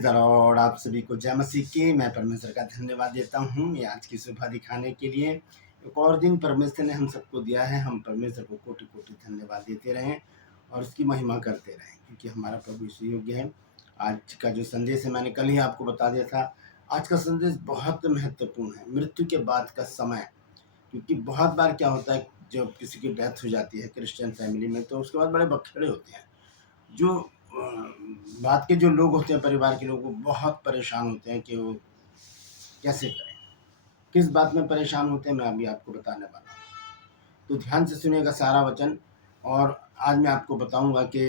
Praise the Lord. आप सभी को जय मसीह की। मैं परमेश्वर का धन्यवाद देता हूँ ये आज की सुबह दिखाने के लिए। एक और दिन परमेश्वर ने हम सबको दिया है। हम परमेश्वर को कोटि-कोटि धन्यवाद देते रहें और उसकी महिमा करते रहें, क्योंकि हमारा प्रभु यीशु योग्य है। आज का जो संदेश है, मैंने कल ही आपको बता दिया था। आज का संदेश बहुत महत्वपूर्ण है, मृत्यु के बाद का समय। क्योंकि बहुत बार क्या होता है, जब किसी की डेथ हो जाती है क्रिश्चियन फैमिली में, तो उसके बाद बड़े बखेड़े होते हैं। जो बात के जो लोग होते हैं, परिवार के लोग, वो बहुत परेशान होते हैं कि वो कैसे करें। किस बात में परेशान होते हैं, मैं अभी आपको बताने वाला हूँ। तो ध्यान से सुनिएगा सारा वचन। और आज मैं आपको बताऊंगा कि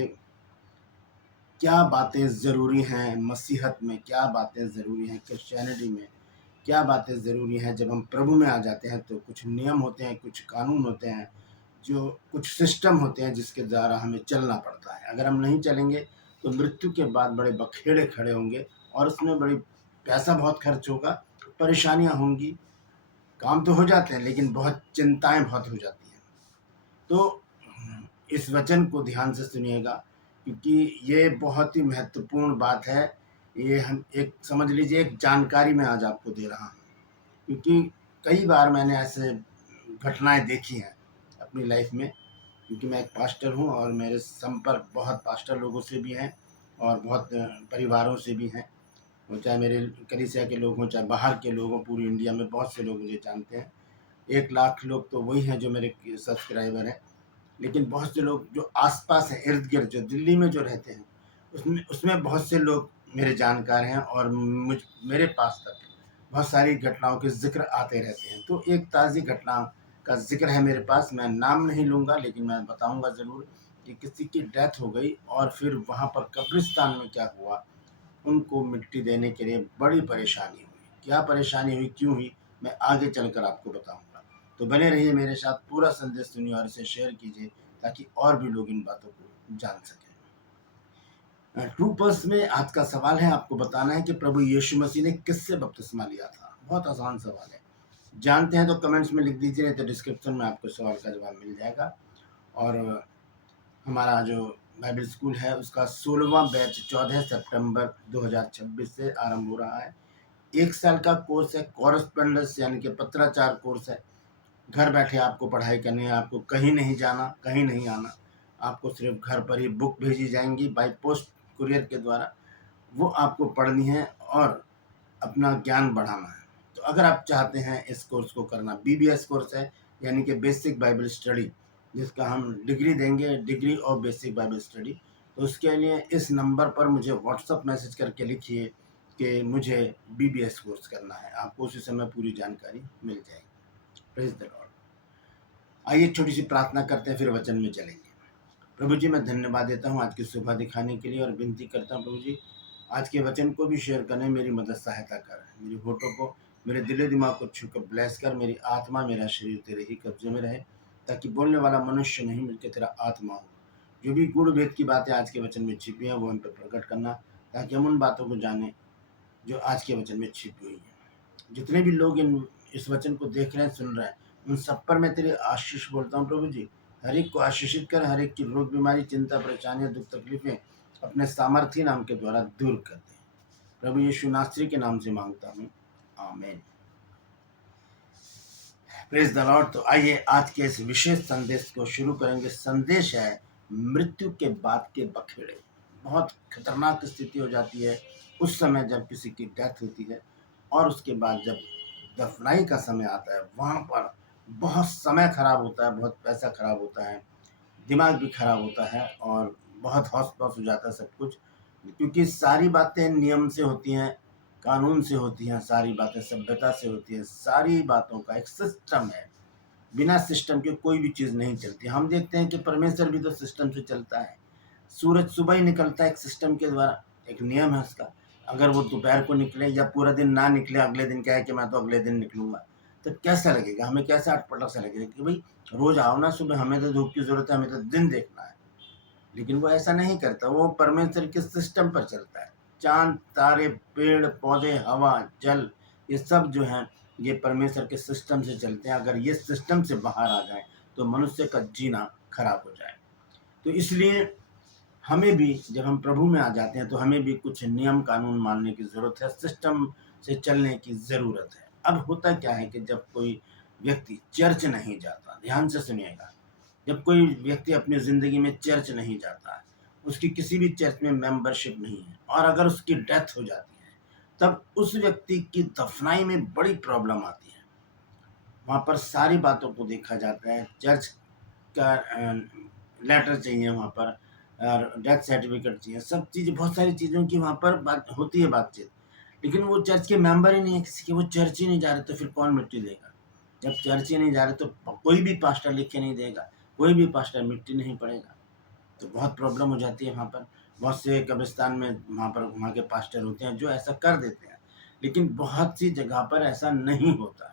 क्या बातें ज़रूरी हैं मसीहत में, क्या बातें ज़रूरी हैं क्रिश्चियनिटी में, क्या बातें ज़रूरी हैं जब हम प्रभु में आ जाते हैं। तो कुछ नियम होते हैं, कुछ कानून होते हैं, जो कुछ सिस्टम होते हैं जिसके द्वारा हमें चलना पड़ता है। अगर हम नहीं चलेंगे तो मृत्यु के बाद बड़े बखेड़े खड़े होंगे और उसमें बड़ी पैसा बहुत खर्च होगा, परेशानियां होंगी। काम तो हो जाते हैं लेकिन बहुत चिंताएं बहुत हो जाती हैं। तो इस वचन को ध्यान से सुनिएगा, क्योंकि ये बहुत ही महत्वपूर्ण बात है। ये हम एक समझ लीजिए एक जानकारी मैं आज आपको दे रहा हूँ, क्योंकि कई बार मैंने ऐसे घटनाएं देखी हैं अपनी लाइफ में। क्योंकि मैं एक पास्टर हूँ और मेरे संपर्क बहुत पास्टर लोगों से भी हैं और बहुत परिवारों से भी हैं। वो चाहे मेरे कलीसिया के लोग हों, चाहे बाहर के लोग हों, पूरी इंडिया में बहुत से लोग मुझे जानते हैं। 1 लाख लोग तो वही हैं जो मेरे सब्सक्राइबर हैं। लेकिन बहुत से लोग जो आसपास हैं, इर्द गिर्द जो दिल्ली में जो रहते हैं, उसमें उसमें बहुत से लोग मेरे जानकार हैं और मेरे पास तक बहुत सारी घटनाओं के जिक्र आते रहते हैं। तो एक ताज़ी घटना का जिक्र है मेरे पास। मैं नाम नहीं लूँगा, लेकिन मैं बताऊँगा ज़रूर कि किसी की डेथ हो गई और फिर वहाँ पर कब्रिस्तान में क्या हुआ, उनको मिट्टी देने के लिए बड़ी परेशानी हुई। क्या परेशानी हुई, क्यों हुई, मैं आगे चलकर आपको बताऊँगा। तो बने रहिए मेरे साथ, पूरा संदेश सुनिए और इसे शेयर कीजिए ताकि और भी लोग इन बातों को जान सकें। ट्रूपर्स में आज का सवाल है, आपको बताना है कि प्रभु यीशु मसीह ने किससे बपतिस्मा लिया था। बहुत आसान सवाल है, जानते हैं तो कमेंट्स में लिख दीजिए, नहीं तो डिस्क्रिप्शन में आपको सवाल का जवाब मिल जाएगा। और हमारा जो बाइबल स्कूल है उसका 16वां बैच 14 सितंबर 2026 से आरंभ हो रहा है। 1 साल का कोर्स है, कॉरेस्पॉन्डेंस यानी कि पत्राचार कोर्स है। घर बैठे आपको पढ़ाई करनी है, आपको कहीं नहीं जाना, कहीं नहीं आना। आपको सिर्फ घर पर ही बुक भेजी जाएंगी बाय पोस्ट, कुरियर के द्वारा। वो आपको पढ़नी है और अपना ज्ञान बढ़ाना है। तो अगर आप चाहते हैं इस कोर्स को करना, बीबीएस कोर्स है, यानी कि बेसिक बाइबल स्टडी, जिसका हम डिग्री देंगे, degree of basic Bible study. तो उसके लिए इस नंबर पर मुझे व्हाट्सअप मैसेज करके लिखिए कि मुझे बीबीएस कोर्स करना है। आपको उसी समय पूरी जानकारी मिल जाएगी। Praise the Lord. आइए छोटी सी प्रार्थना करते हैं, फिर वचन में चलेंगे। प्रभु जी, मैं धन्यवाद देता हूँ आज की सुबह दिखाने के लिए और विनती करता हूँ प्रभु जी, आज के वचन को भी शेयर करने में मेरी मदद सहायता कर। मेरी होठों को, मेरे दिल दिमाग को छू कर ब्लेस कर। मेरी आत्मा, मेरा शरीर तेरे ही कब्जे में रहे, ताकि बोलने वाला मनुष्य नहीं बल्कि तेरा आत्मा हो। जो भी गुण भेद की बातें आज के वचन में छिपी हैं वो हम पर प्रकट करना, ताकि हम उन बातों को जानें जो आज के वचन में छिपी हुई हैं। जितने भी लोग इस वचन को देख रहे हैं, सुन रहे हैं, उन सब पर मैं तेरी आशीष बोलता हूँ प्रभु जी। हर एक को आशीषित कर, हर एक की रोग बीमारी, चिंता, परेशानियां, दुख तकलीफें अपने सामर्थ्य नाम के द्वारा दूर कर दे। प्रभु यीशु नासरी के नाम से मांगता हूँ, आमीन। Praise the Lord. तो आइए आज के इस विशेष संदेश को शुरू करेंगे। संदेश है मृत्यु के बाद के बखेड़े। बहुत खतरनाक स्थिति हो जाती है उस समय जब किसी की डेथ होती है, और उसके बाद जब दफनाई का समय आता है, वहाँ पर बहुत समय खराब होता है, बहुत पैसा खराब होता है, दिमाग भी खराब होता है और बहुत हौस-पौस हो जाता है सब कुछ। क्योंकि सारी बातें नियम से होती हैं, कानून से होती हैं, सारी बातें सभ्यता से होती हैं, सारी बातों का एक सिस्टम है। बिना सिस्टम के कोई भी चीज़ नहीं चलती। हम देखते हैं कि परमेश्वर भी तो सिस्टम से चलता है। सूरज सुबह ही निकलता है एक सिस्टम के द्वारा, एक नियम है उसका। अगर वो दोपहर को निकले या पूरा दिन ना निकले, अगले दिन क्या है कि मैं तो अगले दिन निकलूँगा, तो कैसा लगेगा? हमें कैसा अटपटा सा लगेगा कि भाई रोज़ आओ ना सुबह, हमें तो धूप की ज़रूरत है, हमें तो दिन देखना है। लेकिन वो ऐसा नहीं करता, वो परमेश्वर के सिस्टम पर चलता है। चाँद, तारे, पेड़, पौधे, हवा, जल, ये सब जो हैं, ये परमेश्वर के सिस्टम से चलते हैं। अगर ये सिस्टम से बाहर आ जाएँ, तो मनुष्य का जीना खराब हो जाए। तो इसलिए हमें भी जब हम प्रभु में आ जाते हैं तो हमें भी कुछ नियम कानून मानने की ज़रूरत है, सिस्टम से चलने की ज़रूरत है। अब होता क्या है कि जब कोई व्यक्ति चर्च नहीं जाता, ध्यान से सुनिएगा, जब कोई व्यक्ति अपनी ज़िंदगी में चर्च नहीं जाता है, उसकी किसी भी चर्च में मेंबरशिप नहीं है और अगर उसकी डेथ हो जाती है, तब उस व्यक्ति की दफनाई में बड़ी प्रॉब्लम आती है। वहाँ पर सारी बातों को देखा जाता है, चर्च का लेटर चाहिए वहाँ पर और डेथ सर्टिफिकेट चाहिए, सब चीज़, बहुत सारी चीज़ों की वहाँ पर बात होती है, बातचीत। लेकिन वो चर्च के मेंबर ही नहीं है किसी के, वो चर्च ही नहीं जा रहे, तो फिर कौन मिट्टी देगा? जब चर्च ही नहीं जा रहे तो कोई भी पास्टर लिख के नहीं देगा, कोई भी पास्टर मिट्टी नहीं पड़ेगा, तो बहुत प्रॉब्लम हो जाती है वहाँ पर। बहुत से कब्रिस्तान में वहाँ पर वहाँ के पास्टर होते हैं जो ऐसा कर देते हैं, लेकिन बहुत सी जगह पर ऐसा नहीं होता।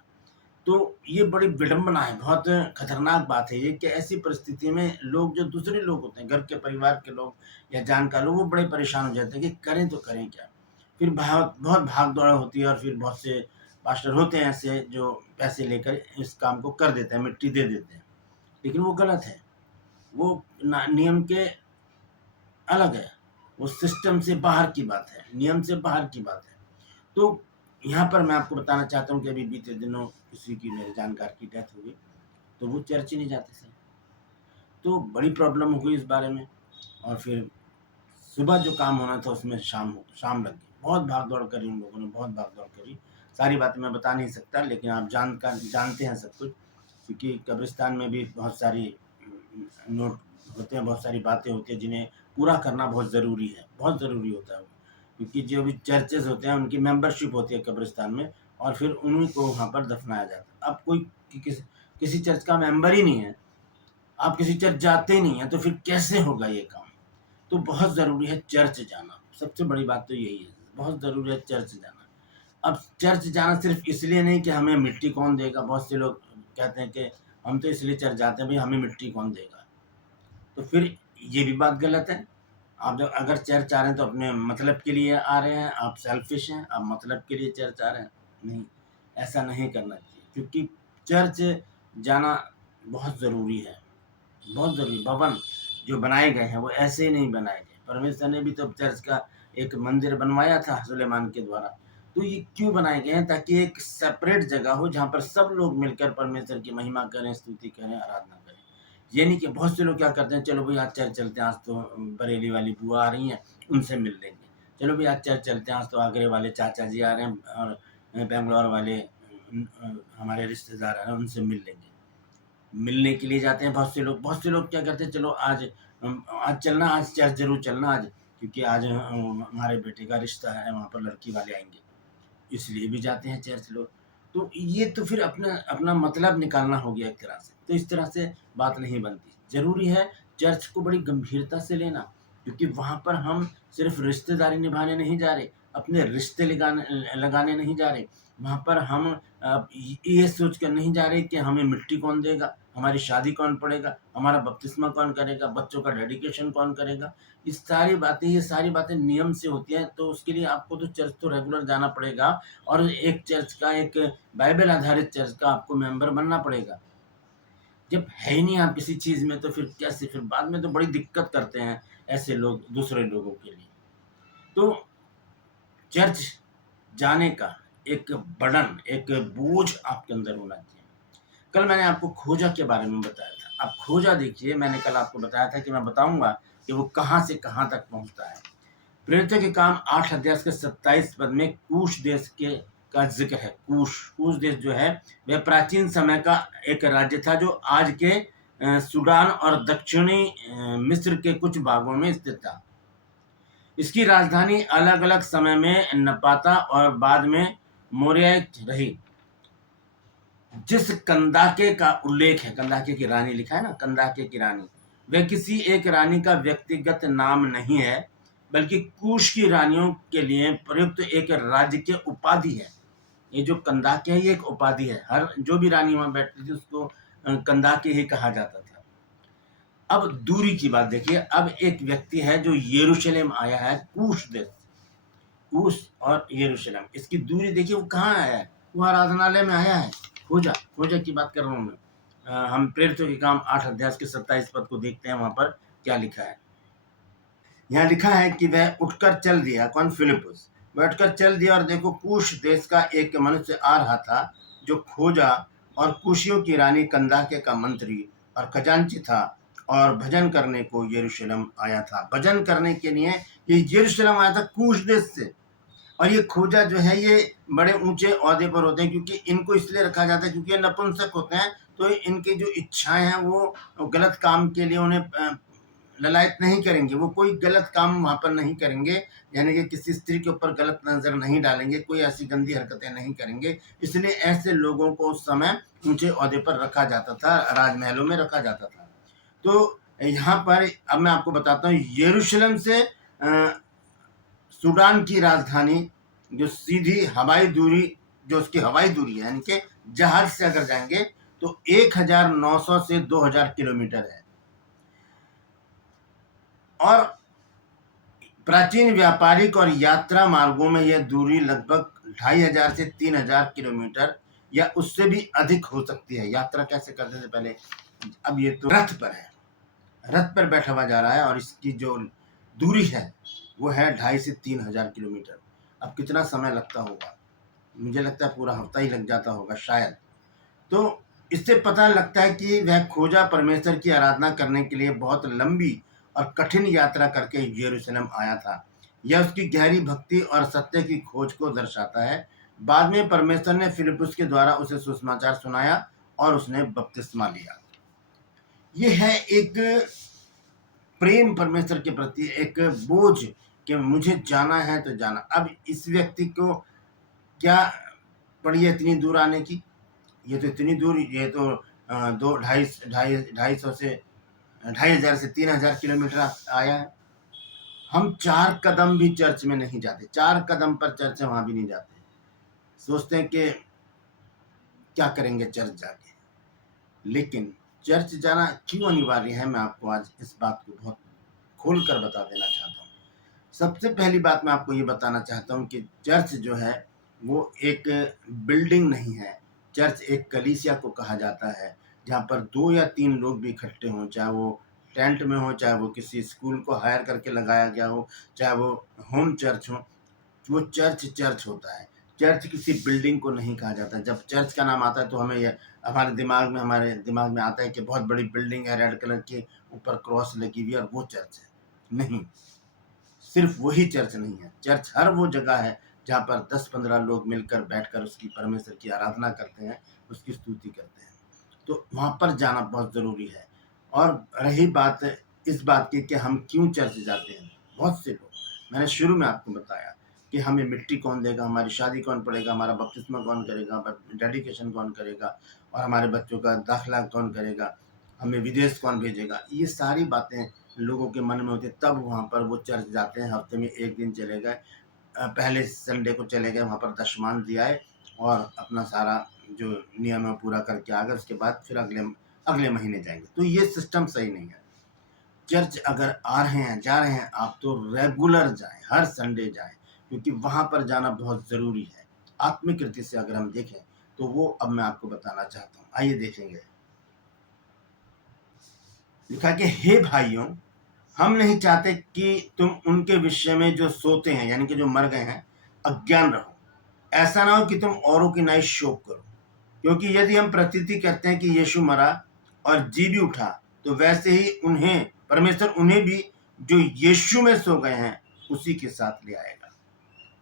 तो ये बड़ी विडंबना है, बहुत खतरनाक बात है ये कि ऐसी परिस्थिति में लोग, जो दूसरे लोग होते हैं, घर के परिवार के लोग या जानकार लोग, वो बड़े परेशान हो जाते हैं कि करें तो करें क्या? फिर बहुत बहुत भाग-दौड़ होती है और फिर बहुत से पास्टर होते हैं ऐसे जो पैसे लेकर इस काम को कर देते हैं, मिट्टी दे देते हैं। लेकिन वो गलत है, वो ना नियम के अलग है, वो सिस्टम से बाहर की बात है, नियम से बाहर की बात है। तो यहाँ पर मैं आपको बताना चाहता हूँ कि अभी बीते दिनों किसी की, मेरे जानकार की डेथ हो गई, तो वो चर्च ही नहीं जाते थे। तो बड़ी प्रॉब्लम हो गई इस बारे में और फिर सुबह जो काम होना था उसमें शाम लग गई। बहुत भाग-दौड़ करी उन लोगों ने, बहुत भाग-दौड़ करी। सारी बातें मैं बता नहीं सकता, लेकिन आप जानते हैं सब कुछ, क्योंकि कब्रिस्तान में भी बहुत सारी नोट होते हैं, बहुत सारी बातें होती हैं जिन्हें पूरा करना बहुत ज़रूरी है, बहुत ज़रूरी होता है वो। क्योंकि जो भी चर्चेज़ होते हैं उनकी मेंबरशिप होती है कब्रिस्तान में और फिर उन्हीं को वहाँ पर दफ़नाया जाता है। अब कोई किसी चर्च का मेंबर ही नहीं है, आप किसी चर्च जाते ही नहीं हैं, तो फिर कैसे होगा ये काम? तो बहुत ज़रूरी है चर्च जाना, सबसे बड़ी बात तो यही है, बहुत ज़रूरी है चर्च जाना। अब चर्च जाना सिर्फ़ इसलिए नहीं कि हमें मिट्टी कौन देगा, बहुत से लोग कहते हैं कि हम तो इसलिए चर्च जाते हैं, भई हमें मिट्टी कौन देगा? तो फिर ये भी बात गलत है। आप जब अगर चर्च आ रहे हैं तो अपने मतलब के लिए आ रहे हैं, आप सेल्फ़िश हैं, आप मतलब के लिए चर्च आ रहे हैं। नहीं, ऐसा नहीं करना चाहिए, क्योंकि चर्च जाना बहुत ज़रूरी है, बहुत ज़रूरी। भवन जो बनाए गए हैं वो ऐसे ही नहीं बनाए गए। परमेश्वर ने भी तो चर्च का एक मंदिर बनवाया था सुलेमान के द्वारा। तो ये क्यों बनाए गए हैं? ताकि एक सेपरेट जगह हो जहाँ पर सब लोग मिलकर परमेश्वर की महिमा करें, स्तुति करें, आराधना करें। ये नहीं कि बहुत से लोग क्या करते हैं, चलो भई आज चर्च चलते हैं, आज तो बरेली वाली बुआ आ रही हैं, उनसे मिल लेंगे। चलो भई आज चर्च चलते हैं, आज तो आगरे वाले चाचा जी आ रहे हैं और बैंगलोर वाले हमारे रिश्तेदार आ रहे हैं, उनसे मिल लेंगे। मिलने के लिए जाते हैं बहुत से लोग। बहुत से लोग क्या करते हैं, चलो आज चलना, आज चर्च ज़रूर चलना आज, क्योंकि आज हमारे बेटे का रिश्ता है, वहाँ पर लड़की वाले आएँगे, इसलिए भी जाते हैं चर्च लोग। तो ये तो फिर अपना अपना मतलब निकालना हो गया एक तरह से, तो इस तरह से बात नहीं बनती। ज़रूरी है चर्च को बड़ी गंभीरता से लेना, क्योंकि वहाँ पर हम सिर्फ़ रिश्तेदारी निभाने नहीं जा रहे, अपने रिश्ते लगाने नहीं जा रहे। वहाँ पर हम ये सोच कर नहीं जा रहे कि हमें मिट्टी कौन देगा, हमारी शादी कौन पढ़ेगा, हमारा बपतिस्मा कौन करेगा, बच्चों का डेडिकेशन कौन करेगा। ये सारी बातें नियम से होती हैं, तो उसके लिए आपको तो चर्च तो रेगुलर जाना पड़ेगा और एक चर्च का, एक बाइबल आधारित चर्च का आपको मेंबर बनना पड़ेगा। जब है ही नहीं आप किसी चीज़ में, तो फिर कैसे, फिर बाद में तो बड़ी दिक्कत करते हैं ऐसे लोग दूसरे लोगों के लिए। तो चर्च जाने का एक बर्डन, एक बोझ आपके अंदर होना चाहिए। कल मैंने आपको खोजा के बारे में बताया था। आप खोजा देखिए, मैंने कल आपको बताया था कि मैं बताऊँगा कि वो कहाँ से कहाँ तक पहुँचता है। प्रेरितों के काम 8 अध्याय के 27 पद में कूश देश के का ज़िक्र है। कूश देश जो है, वह प्राचीन समय का एक राज्य था जो आज के सूडान और दक्षिणी मिस्र के कुछ भागों में स्थित था। इसकी राजधानी अलग-अलग समय में नपाता और बाद में मोरिया रही। जिस कंदाके का उल्लेख है, कंदाके की रानी लिखा है ना, कंदाके की रानी, वह किसी एक रानी का व्यक्तिगत नाम नहीं है, बल्कि कूश की रानियों के लिए प्रयुक्त एक राज्य की उपाधि है। ये जो कंदाके है, ये एक उपाधि है। हर जो भी रानी वहाँ बैठती थी उसको कंदाके ही कहा जाता था। अब दूरी की बात देखिए, अब एक व्यक्ति है जो यरूशलेम आया है, कूश देश, कूश और यरूशलेम, इसकी दूरी देखिए, वो कहाँ आया है, वो आराधनालय में आया है। खोजा की बात कर रहा हूँ मैं। हम प्रेरितों के काम 8 अध्याय के 27 पद को देखते हैं, वहाँ पर क्या लिखा है। यहाँ लिखा है कि वह उठकर चल दिया, कौन? फिलिपुस। वह उठकर चल दिया और देखो कूश देश का एक मनुष्य आ रहा था जो खोजा और कुशियों की रानी कंदाके का मंत्री और खजांची था और भजन करने को यरूशलेम आया था। भजन करने के लिए ये यरूशलेम आया था कूश देश से। और ये खोजा जो है ये बड़े ऊंचे ओहदे पर होते हैं, क्योंकि इनको इसलिए रखा जाता है क्योंकि ये नपुंसक होते हैं, तो इनकी जो इच्छाएं हैं वो गलत काम के लिए उन्हें ललायत नहीं करेंगे। वो कोई गलत काम वहाँ पर नहीं करेंगे, यानी कि किसी स्त्री के ऊपर गलत नजर नहीं डालेंगे, कोई ऐसी गंदी हरकतें नहीं करेंगे। इसलिए ऐसे लोगों को उस समय ऊंचे ओहदे पर रखा जाता था, राजमहलों में रखा जाता था। तो यहाँ पर अब मैं आपको बताता हूँ, यरूशलेम से सूडान की राजधानी जो सीधी हवाई दूरी, जो उसकी हवाई दूरी है, यानी कि जहाज से अगर जाएंगे तो 1900 से 2000 किलोमीटर है। और प्राचीन व्यापारिक और यात्रा मार्गों में यह दूरी लगभग 2500 से 3000 किलोमीटर या उससे भी अधिक हो सकती है। यात्रा कैसे करते थे पहले, अब ये तो रथ पर है, रथ पर बैठा हुआ जा रहा है और इसकी जो दूरी है वो है 2500 से 3000 किलोमीटर। अब कितना समय लगता होगा, मुझे लगता है पूरा हफ्ता ही लग जाता होगा शायद। तो इससे पता लगता है कि वह खोजा परमेश्वर की आराधना करने के लिए बहुत लंबी और कठिन यात्रा करके यरूशलेम आया था। यह उसकी गहरी भक्ति और सत्य की खोज को दर्शाता है। बाद में परमेश्वर ने फिलिपुस के द्वारा उसे सुसमाचार सुनाया और उसने बपतिस्मा लिया। यह है एक प्रेम परमेश्वर के प्रति, एक बोझ कि मुझे जाना है तो जाना। अब इस व्यक्ति को क्या पड़ी है इतनी दूर आने की? ये तो इतनी दूर, ये तो दो ढाई सौ से 2500 से 3000 किलोमीटर आया है। हम 4 कदम भी चर्च में नहीं जाते, 4 कदम पर चर्च है वहां भी नहीं जाते। सोचते हैं कि क्या करेंगे चर्च जाके। लेकिन चर्च जाना क्यों अनिवार्य है, मैं आपको आज इस बात को बहुत खोल कर बता देना चाहता हूँ। सबसे पहली बात मैं आपको ये बताना चाहता हूँ कि चर्च जो है वो एक बिल्डिंग नहीं है। चर्च एक कलीसिया को कहा जाता है, जहाँ पर 2 या 3 लोग भी इकट्ठे हों, चाहे वो टेंट में हो, चाहे वो किसी स्कूल को हायर करके लगाया गया हो, चाहे वो होम चर्च हो। वो चर्च होता है। चर्च किसी बिल्डिंग को नहीं कहा जाता। जब चर्च का नाम आता है तो हमें हमारे दिमाग में आता है कि बहुत बड़ी बिल्डिंग है, रेड कलर की, ऊपर क्रॉस लगी हुई, और वो चर्च है। नहीं, सिर्फ वही चर्च नहीं है। चर्च हर वो जगह है जहाँ पर 10-15 लोग मिलकर बैठकर उसकी परमेश्वर की आराधना करते हैं, उसकी स्तुति करते हैं। तो वहाँ पर जाना बहुत ज़रूरी है। और रही बात इस बात की कि हम क्यों चर्च जाते हैं, बहुत से लोग, मैंने शुरू में आपको बताया कि हमें मिट्टी कौन देगा, हमारी शादी कौन पड़ेगा, हमारा बपतिस्मा कौन करेगा, डेडिकेशन कौन करेगा, और हमारे बच्चों का दाखिला कौन करेगा, हमें विदेश कौन भेजेगा। ये सारी बातें लोगों के मन में होती है। तब वहाँ पर वो चर्च जाते हैं। हफ्ते में 1 दिन चले गए, पहले संडे को चले गए, वहाँ पर दशमांश दिया है और अपना सारा जो नियम है पूरा करके आ गए। उसके बाद फिर अगले महीने जाएंगे। तो ये सिस्टम सही नहीं है। चर्च अगर आ रहे हैं, जा रहे हैं आप, तो रेगुलर जाएं, हर संडे जाएं, क्योंकि वहाँ पर जाना बहुत ज़रूरी है। आत्मिक रीति से अगर हम देखें तो वो अब मैं आपको बताना चाहता हूँ। आइए देखेंगे। लिखा कि हे भाइयों, हम नहीं चाहते कि तुम उनके विषय में जो सोते हैं, यानी कि जो मर गए हैं, अज्ञान रहो। ऐसा ना हो कि तुम औरों की नाई शोक करो। क्योंकि यदि हम प्रतीति करते हैं कि यीशु मरा और जी भी उठा, तो वैसे ही परमेश्वर उन्हें भी जो यीशु में सो गए हैं उसी के साथ ले आएगा।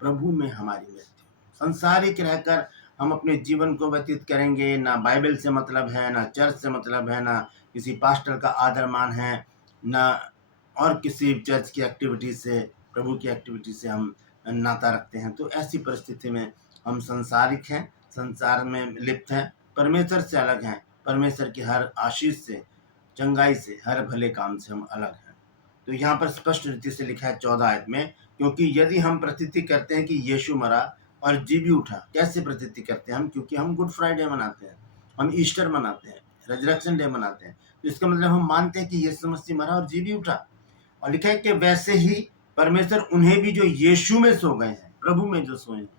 प्रभु में हमारी मृत्यु। संसारिक रहकर हम अपने जीवन को व्यतीत करेंगे, ना बाइबल से मतलब है, ना चर्च से मतलब है, ना किसी पास्टर का आदर मान है, ना और किसी चर्च की एक्टिविटी से, प्रभु की एक्टिविटी से हम नाता रखते हैं। तो ऐसी परिस्थिति में हम संसारिक हैं, संसार में लिप्त हैं, परमेश्वर से अलग हैं। परमेश्वर की हर आशीष से, चंगाई से, हर भले काम से हम अलग हैं। तो यहाँ पर स्पष्ट रीति से लिखा है 14 आयत में, क्योंकि यदि हम प्रतीति करते हैं कि यीशु मरा और जी भी उठा। कैसे प्रतीति करते हैं हम? क्योंकि हम गुड फ्राइडे मनाते हैं, हम ईस्टर मनाते हैं, रेजरेक्शन डे मनाते हैं। तो इसका मतलब हम मानते हैं कि यीशु मसीह मरा और जी भी उठा। और लिखा है कि वैसे ही परमेश्वर उन्हें भी जो यीशु में सो गए हैं, प्रभु में जो सोए हैं,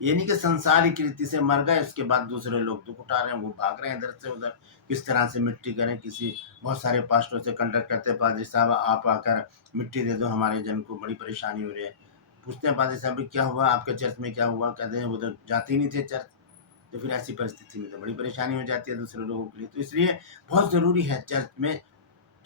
ये नहीं कि संसारिक रीति से मर गए, उसके बाद दूसरे लोग दुख उठा रहे हैं, वो भाग रहे हैं इधर से उधर, किस तरह से मिट्टी करें। किसी बहुत सारे पास्टरों से कंटेक्ट करते हैं, पादरी साहब आप आकर मिट्टी दे दो, हमारे जन को बड़ी परेशानी हो रही है। पूछते हैं पादरी साहब क्या हुआ, आपके चर्च में क्या हुआ, कहते हैं वो तो जाते ही नहीं थे चर्च। तो फिर ऐसी परिस्थिति में तो बड़ी परेशानी हो जाती है दूसरे लोगों के लिए। तो इसलिए बहुत ज़रूरी है चर्च में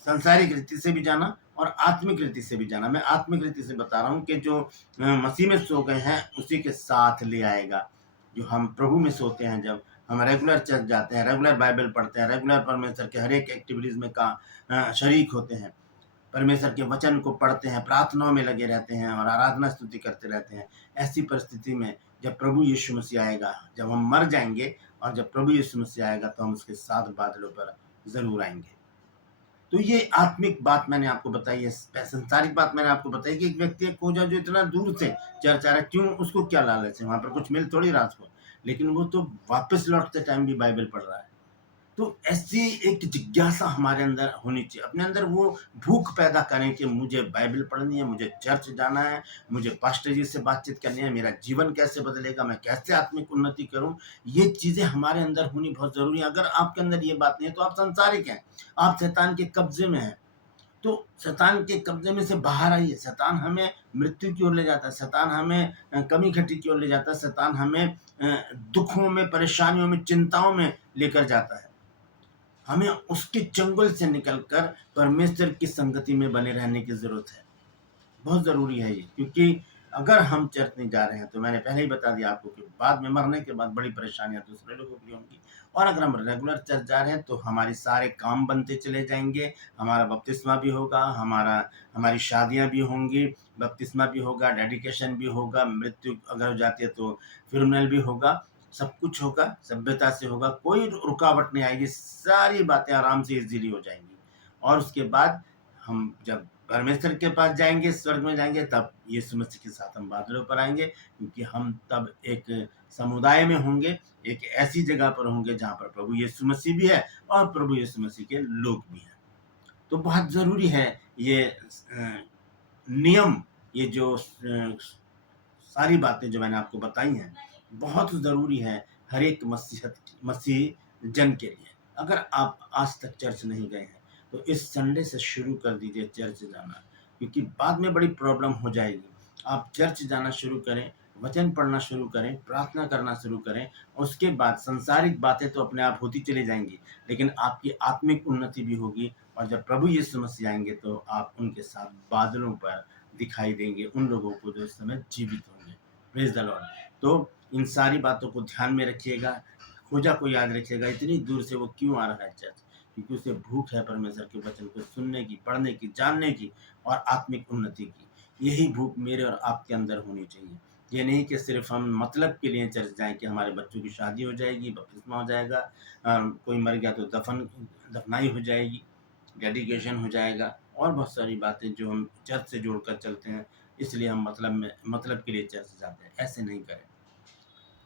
सांसारिक रीति से भी जाना और आत्मिक रीति से भी जाना। मैं आत्मिक रीति से बता रहा हूँ कि जो मसीह में सो गए हैं उसी के साथ ले आएगा। जो हम प्रभु में सोते हैं, जब हम रेगुलर चर्च जाते हैं, रेगुलर बाइबल पढ़ते हैं, रेगुलर परमेश्वर के हर एक एक्टिविटीज़ में शरीक होते हैं, परमेश्वर के वचन को पढ़ते हैं, प्रार्थनाओं में लगे रहते हैं और आराधना स्तुति करते रहते हैं। ऐसी परिस्थिति में जब प्रभु यीशु मसीह आएगा, जब हम मर जाएंगे और जब प्रभु यीशु मसीह आएगा तो हम उसके साथ बादलों पर ज़रूर आएंगे। तो ये आत्मिक बात मैंने आपको बताई है। संसारिक बात मैंने आपको बताई कि एक व्यक्ति एक खोजा जो इतना दूर से चर्च आ रहा है, क्यों, उसको क्या लालच है, वहां पर कुछ मिल थोड़ी रहा उसको, लेकिन वो तो वापस लौटते टाइम भी बाइबल पढ़ रहा है। तो ऐसी एक जिज्ञासा हमारे अंदर होनी चाहिए, अपने अंदर वो भूख पैदा करें कि मुझे बाइबल पढ़नी है, मुझे चर्च जाना है, मुझे पास्टर जी से बातचीत करनी है, मेरा जीवन कैसे बदलेगा, मैं कैसे आत्मिक उन्नति करूं। ये चीज़ें हमारे अंदर होनी बहुत ज़रूरी है। अगर आपके अंदर ये बात नहीं है तो आप संसारिक हैं, आप शैतान के कब्जे में हैं। तो शैतान के कब्जे में से बाहर आइए। शैतान हमें मृत्यु की ओर ले जाता है, शैतान हमें कमी घटी की ओर ले जाता है, शैतान हमें दुखों में, परेशानियों में, चिंताओं में लेकर जाता है। हमें उसके चंगुल से निकलकर परमेश्वर की संगति में बने रहने की ज़रूरत है। बहुत ज़रूरी है ये, क्योंकि अगर हम चर्च नहीं जा रहे हैं तो मैंने पहले ही बता दिया आपको कि बाद में मरने के बाद बड़ी परेशानियाँ दूसरे लोगों की होंगी। और अगर हम रेगुलर चर्च जा रहे हैं तो हमारे सारे काम बनते चले जाएँगे, हमारा बपतिस्मा भी होगा, हमारी शादियाँ भी होंगी, बपतिस्मा भी होगा, डेडिकेशन भी होगा, मृत्यु अगर हो जाती है तो फ्यूनरल भी होगा, सब कुछ होगा, सभ्यता से होगा, कोई रुकावट नहीं आएगी, सारी बातें आराम से ईज़िली हो जाएँगी। और उसके बाद हम जब परमेश्वर के पास जाएँगे, स्वर्ग में जाएँगे, तब यीशु मसीह के साथ हम बादलों पर आएँगे, क्योंकि हम तब एक समुदाय में होंगे, एक ऐसी जगह पर होंगे जहाँ पर प्रभु यीशु मसीह भी है और प्रभु यीशु मसीह के लोग भी हैं। तो बहुत ज़रूरी है ये नियम, ये जो सारी बातें जो मैंने आपको बताई हैं, बहुत ज़रूरी है हर एक मसीह जन के लिए। अगर आप आज तक चर्च नहीं गए हैं, तो इस संडे से शुरू कर दीजिए चर्च जाना, क्योंकि बाद में बड़ी प्रॉब्लम हो जाएगी। आप चर्च जाना शुरू करें, वचन पढ़ना शुरू करें, प्रार्थना करना शुरू करें, और उसके बाद सांसारिक बातें तो अपने आप होती चली जाएँगी, लेकिन आपकी आत्मिक उन्नति भी होगी। और जब प्रभु यीशु मसीह आएँगे तो आप उनके साथ बादलों पर दिखाई देंगे उन लोगों को जो इस समय जीवित होंगे। Praise the Lord. तो इन सारी बातों को ध्यान में रखिएगा, खोजा को याद रखिएगा, इतनी दूर से वो क्यों आ रहा है चर्च? क्योंकि उसे भूख है परमेश्वर के वचन को सुनने की, पढ़ने की, जानने की और आत्मिक उन्नति की। यही भूख मेरे और आपके अंदर होनी चाहिए। ये नहीं कि सिर्फ़ हम मतलब के लिए चर्च जाएँ कि हमारे बच्चों की शादी हो जाएगी, बपतिस्मा हो जाएगा, कोई मर गया तो दफनाई हो जाएगी, डेडिकेशन हो जाएगा, और बहुत सारी बातें जो हम चर्च से जोड़कर चलते हैं, इसलिए हम मतलब के लिए चर्च जाते हैं। ऐसे नहीं करें।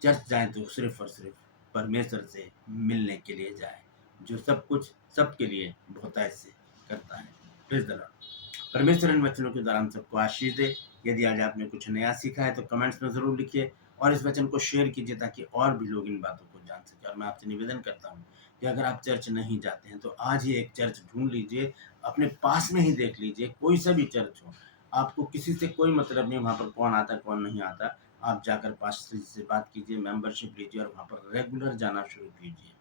चर्च जाएँ तो सिर्फ़ और सिर्फ़ परमेश्वर से मिलने के लिए जाएँ, जो सब कुछ सबके लिए बहुतायत से करता है। Praise the Lord. परमेश्वर इन वचनों के द्वारा हम सबको आशीष दे। यदि आज आपने कुछ नया सीखा है तो कमेंट्स में ज़रूर लिखिए और इस वचन को शेयर कीजिए ताकि और भी लोग इन बातों को जान सकें। और मैं आपसे निवेदन करता हूँ कि अगर आप चर्च नहीं जाते हैं तो आज ही एक चर्च ढूँढ लीजिए, अपने पास में ही देख लीजिए, कोई सा भी चर्च हो। आपको किसी से कोई मतलब नहीं वहाँ पर कौन आता है, कौन नहीं आता। आप जाकर पास्टर जी से बात कीजिए, मेंबरशिप लीजिए और वहाँ पर रेगुलर जाना शुरू कीजिए।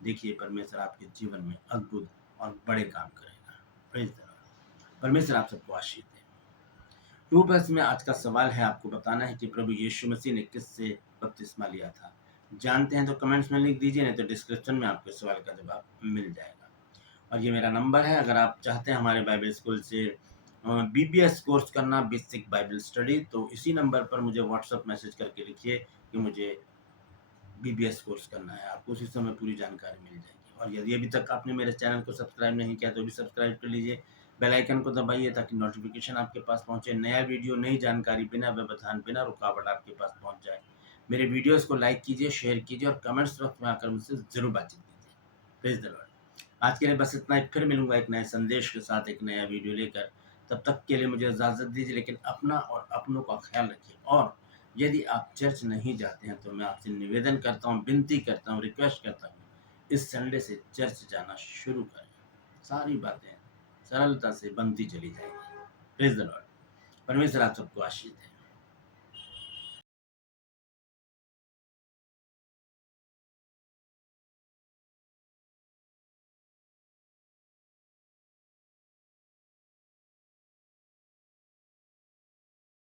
देखिए परमेश्वर आपके जीवन में अद्भुत और बड़े काम करेगा। Praise the Lord. परमेश्वर आप सबको आशीष दे। तो बस में आज का सवाल है, आपको बताना है कि प्रभु यीशु मसीह ने किससे बपतिस्मा लिया था? जानते हैं तो कमेंट्स में लिख दीजिए, नहीं तो डिस्क्रिप्शन में आपको सवाल का जवाब मिल जाएगा। और ये मेरा नंबर है, अगर आप चाहते हैं हमारे बाइबल स्कूल से बीबीएस कोर्स करना, बेसिक बाइबल स्टडी, तो इसी नंबर पर मुझे व्हाट्सएप मैसेज करके लिखिए कि मुझे बीबीएस कोर्स करना है। आपको उसी समय पूरी जानकारी मिल जाएगी। और यदि अभी तक आपने मेरे चैनल को सब्सक्राइब नहीं किया तो भी सब्सक्राइब कर लीजिए, बेल आइकन को दबाइए ताकि नोटिफिकेशन आपके पास पहुंचे, नया वीडियो, नई जानकारी बिना व्यवधान, बिना रुकावट आपके पास पहुंच जाए। मेरे वीडियोस को लाइक कीजिए, शेयर कीजिए और कमेंट्स बॉक्स में आकर मुझसे ज़रूर बातचीत कीजिए। Praise the Lord. आज के लिए बस इतना ही, फिर मिलूंगा एक नए संदेश के साथ, एक नया वीडियो लेकर। तब तक के लिए मुझे इजाज़त दीजिए, लेकिन अपना और अपनों का ख्याल रखिए और यदि आप चर्च नहीं जाते हैं तो मैं आपसे निवेदन करता हूँ, विनती करता हूँ, रिक्वेस्ट करता हूँ, इस संडे से चर्च जाना शुरू करें। सारी बातें सरलता से बनती चली जाएगी। Praise the Lord. परमेश्वर आप सबको आशीष दे।